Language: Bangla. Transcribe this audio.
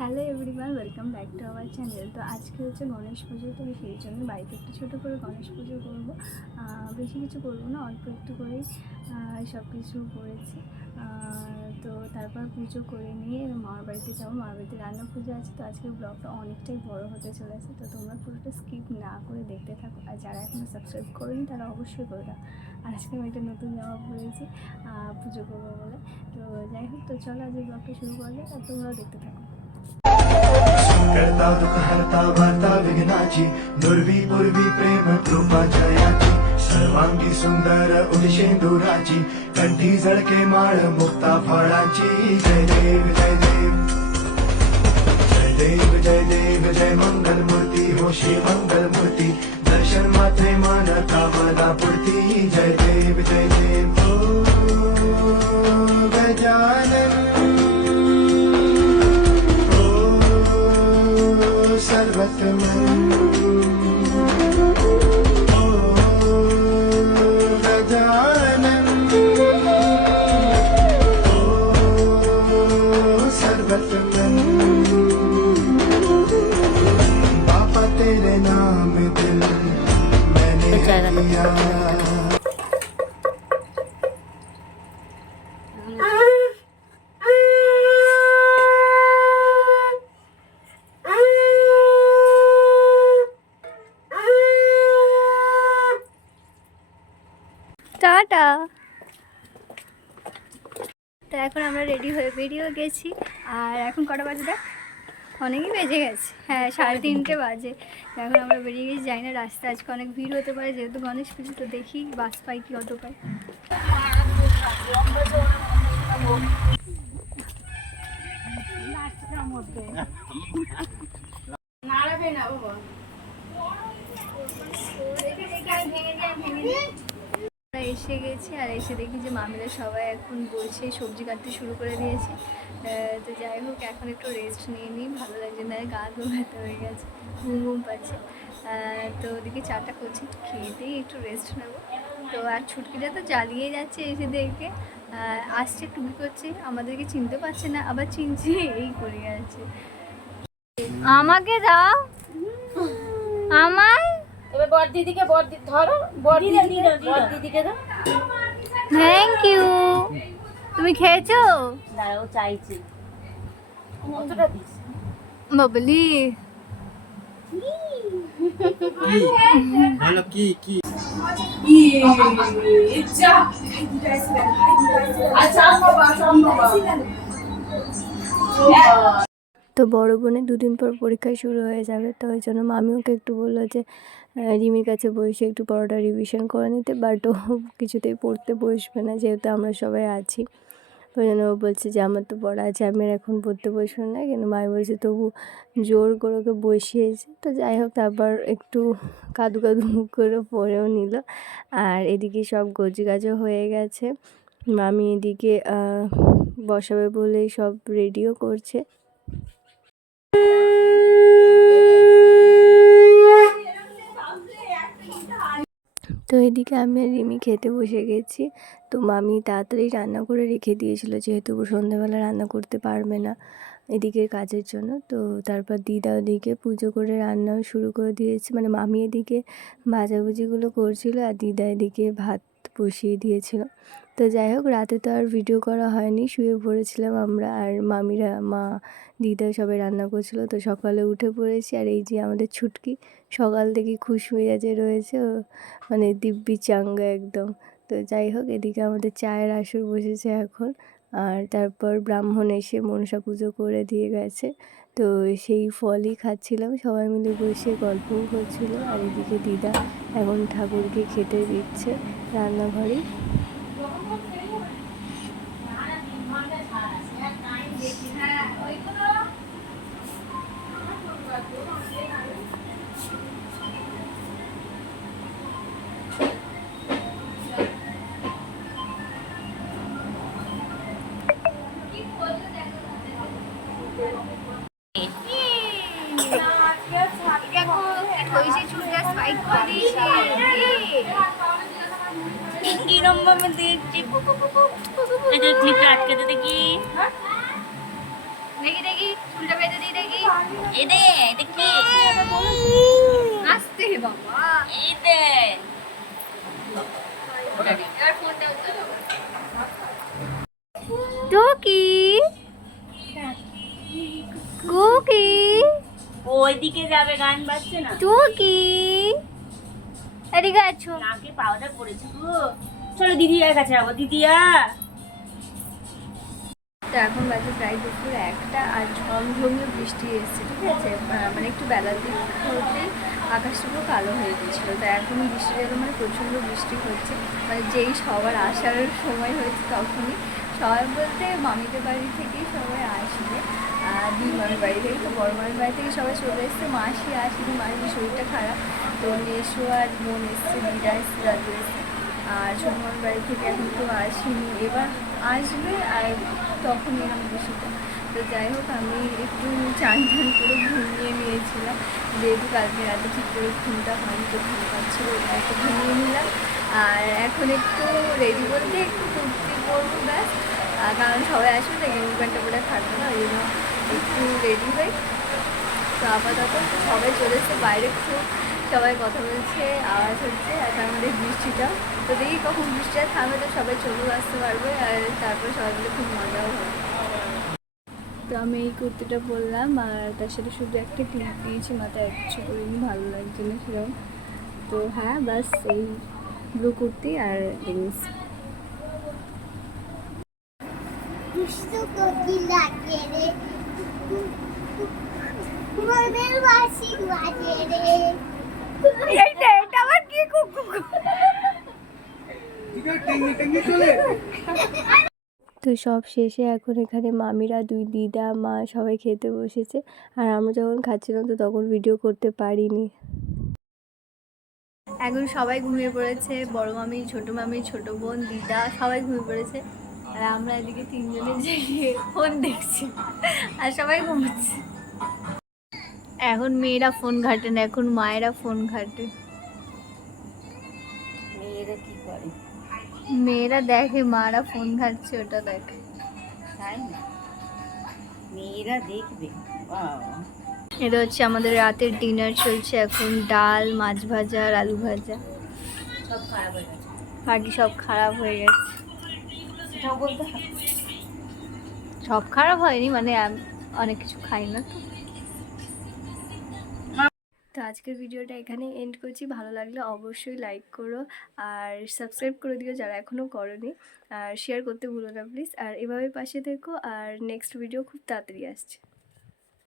Hello everyone, welcome back to our channel. তো আজকে হচ্ছে গণেশ পুজো, তো সেই জন্য বাড়িতে একটু ছোটো করে গণেশ পুজো করবো। বেশি কিছু করবো না, অল্প একটু করেই সব কিছু করেছি। তো তারপর পুজো করে নিয়ে মামার বাড়িতে যাবো, মামার বাড়িতে রান্না পুজো আছে। তো আজকে ব্লগটা অনেকটাই বড় হতে চলেছে, তো তোমরা পুরোটা স্কিপ না করে দেখতে থাকো। আর যারা এখনও সাবস্ক্রাইব করেনি তারা অবশ্যই করে দাও। আর আজকে আমি একটা নতুন জামা পরেছি পুজো করবো বলে। তো যাই হোক, তো চলো আজকে ব্লগটা শুরু করা যাক, আর তোমরাও দেখতে থাকো। करता दुःख हरता वार्ता विघ्नाची दुर्वी पूर्वी प्रेम कृपा जयाची सर्वांगी सुंदर उदिशेंदुराची कंठी झळके माळ मुक्ता फळाची जय देव जय देव जय देव जय देव जय मंगल मूर्ती हो श्री मंगल मूर्ती दर्शन मात्रे मान कामना पूर्ती जय देव ओ गजानन सर्वतमन ओ गजानन ओ सर्वतमन बापा तेरे नाम दिल मैंने लिया টাটা। তো এখন আমরা রেডি হয়ে বেরিয়েও গেছি। আর এখন কটা বাজে দেখ, অনেকই বেজে গেছে। হ্যাঁ, 3:30 বাজে। এখন আমরা বেরিয়ে গেছি। যাই না, রাস্তায় আজকে অনেক ভিড় হতে পারে, যেহেতু গণেশ পুজো। তো দেখি বাস পাই কি অটো পাই। এসে গেছি, আর এসে দেখি যে মামিরা সবাই এখন বসে সবজি কাটতে শুরু করে দিয়েছে। তো যাই হোক, এখন একটু রেস্ট নিয়ে নিই, ভালো লাগছে না, গা তো ব্যথা হয়ে গেছে, ঘুম পাচ্ছে। তো ওদিকে চাটা করছি, একটু খেয়েতেই একটু রেস্ট নেবো। তো আর ছুটকিটা তো জ্বালিয়ে যাচ্ছে, এসে দেখে আসছে, টুকি করছে, আমাদেরকে চিনতে পারছে না, আবার চিনছে, এই করে যাচ্ছে। আমাকে দাও, আমায় এবার বড় দিদিকে ধরো, বড় দিদিকে দাও। Thank you. তুমি খেয়েছো? দাঁড়াও, চাইছি কতটা দিস বাবলি। হ্যালো কি কি তো বড় বোনের 2 দিন পর পরীক্ষা শুরু হয়ে যাবে, তো ওই জন্য মামি ওকে একটু বললো যে রিমির কাছে বসে একটু পড়াটা রিভিশন করে নিতে। বাট ও কিছুতেই পড়তে বসবে না, যেহেতু আমরা সবাই আছি। ওই জন্য ও বলছে যে আমার তো পড়া আছে, আমি আর এখন পড়তে বসবো না। কিন্তু মামি বলছে তবু জোর করে ওকে বসিয়েছে। তো যাই হোক, তারপর একটু কাদু কাদু মুখ করে পড়েও নিল। আর এদিকে সব গোছগাছও হয়ে গেছে, মামি এদিকে বসাবে বলেই সব রেডিও করছে। তো এদিকে আমি আর রিমি খেতে বসে গেছি। তো মামি তাড়াতাড়ি রান্না করে রেখে দিয়েছিল, যেহেতু সন্ধ্যেবেলা রান্না করতে পারবে না এদিকের কাজের জন্য। তো তারপর দিদা ওদিকে পুজো করে রান্নাও শুরু করে দিয়েছে, মানে মামি এদিকে ভাজাভুজিগুলো করছিল আর দিদা এদিকে ভাত বসিয়ে দিয়েছিল। তো যাই হোক, রাতে তো আর ভিডিও করা হয়নি, শুয়ে পড়েছিলাম আমরা, আর মামিরা, মা, দিদা সবাই রান্না করছিল। তো সকালে উঠে পড়েছি, আর এই যে আমাদের ছুটকি সকাল থেকে খুশ মেজাজে রয়েছে, ও মানে দিব্যি চাঙ্গা একদম। তো যাই হোক, এদিকে আমাদের চায়ের আসর বসেছে এখন। আর তারপর ব্রাহ্মণ এসে মনসা পুজো করে দিয়ে গেছে। তো সেই ফলই খাচ্ছিলাম, সবাই মিলে বসে গল্পও করছিল। আর এদিকে দিদা এখন ঠাকুরকে খেতে দিচ্ছে রান্নাঘরে। কিরম ভাবে দেখছি, এই যে ক্লিপটা আটকে দে, দেখি দেখি দেখি, চুলটা বেঁধে দিই, এদে দেখি আসতে বাবা এদে টুকি কুকি ওইদিকে যাবে, গান বাজছে না। টুকি এদিকে আছো। নাকে পাউডার পড়েছে গো। চলো দিদিয়ার কাছে যাবো, দিদিয়া। তো এখন বাজে প্রায় দুপুর 1টা আর ঝমঝমিয়ে বৃষ্টি এসেছে, ঠিক আছে। মানে একটু বেলার দিক হতেই আকাশটা পুরো কালো হয়ে গেছিলো। তো এখন বৃষ্টি গেল মানে প্রচণ্ড বৃষ্টি হচ্ছে, মানে যেই সবার আসার সময় হয়েছে তখনই। সবাই বলতে মামিদের বাড়ি থেকেই সবাই আসবে, দুই মামির বাড়ি থেকে। তো বড় মামির বাড়ি থেকে সবাই চলে এসছে, মাসি আসেনি, মাসির শরীরটা খারাপ। তো নেশো আর বোন এসছে, দিদা এসছে, দাদু এসছে। আর ছোটো মামির বাড়ি থেকে এখন কেউ আসেনি, এবার আসবে আর তখন এরকম বৃষ্টিটা। তো যাই হোক, আমি একটু চান টান করে ঘুমিয়ে নিয়েছিলাম, যেহেতু কালকে রাতে ঠিক করে ঘুমটা হয়নি, তো ঘুম পাচ্ছিলো, একটু ঘুমিয়ে নিলাম। আর এখন একটু রেডি বলতে একটু কুর্তি পরবো ব্যাস, কারণ সবাই আসবে তো গেঞ্জি প্যান্টটা পরে থাকবে না, ওই জন্য একটু রেডি হই। তো আপাতত সবাই চলে এসছে বাইরে, খুব সবাই কথা বলছে, আওয়াজ হচ্ছে। আর তার মধ্যে বৃষ্টিটা, তো দেখি কখন বৃষ্টিটা থামবে, তো সবাই চলেও আসতে পারবে, আর তারপর সবাই মিলে খুব মজাও হবে। তো আমি এই কুর্তিটা পরলাম, আর তার সাথে শুধু একটা ক্লিপ দিয়েছি, মাথায় কিছু করিনি, ভালো লাগছে না সেরকম। তো হ্যাঁ, বাস এই ব্লু কুর্তি আর জিন্স। দুষ্টু কোকিল ডাকে রে, মনের বাঁশি বাজে রে। এটা আবার কি কুকু? তো সব শেষে এখন এখানে মামিরা, দুই দিদা, মা সবাই খেতে বসেছে। আর আমরা যখন খাচ্ছিলাম তো তখন ভিডিও করতে পারিনি। এখন সবাই ঘুমিয়ে পড়েছে, বড় মামি, ছোট মামি, ছোট বোন, দিদা সবাই ঘুমিয়ে পড়েছে। আর আমরা এদিকে তিনজনে জেগে ফোন দেখছি আর সবাই ঘুমাচ্ছে। এখন মেয়েরা ফোন ঘাটে না, এখন মায়েরা ফোন ঘাটে। মেয়েরা কি করে? মেয়েরা দেখে মারা ফোন ঘাটছে, ওটা দেখে। তাই না? মেয়েরা দেখবে। বাবা, এটা হচ্ছে আমাদের রাতের ডিনার চলছে এখন, ডাল, মাছ ভাজা আর আলু ভাজা। সব খারাপ হয়ে গেছে। বাকি সব খারাপ হয়ে গেছে। সেটাও বলতে হবে। সব খারাপ হয়নি, মানে অনেক কিছু খাই না তো। তো আজকের ভিডিওটা এখানে এন্ড করছি। ভালো লাগলে অবশ্যই লাইক করো আর সাবস্ক্রাইব করে দিও যারা এখনও করোনি, আর শেয়ার করতে ভুলো না প্লিজ। আর এভাবে পাশে থেকো, আর নেক্সট ভিডিও খুব তাড়াতাড়ি আসছে।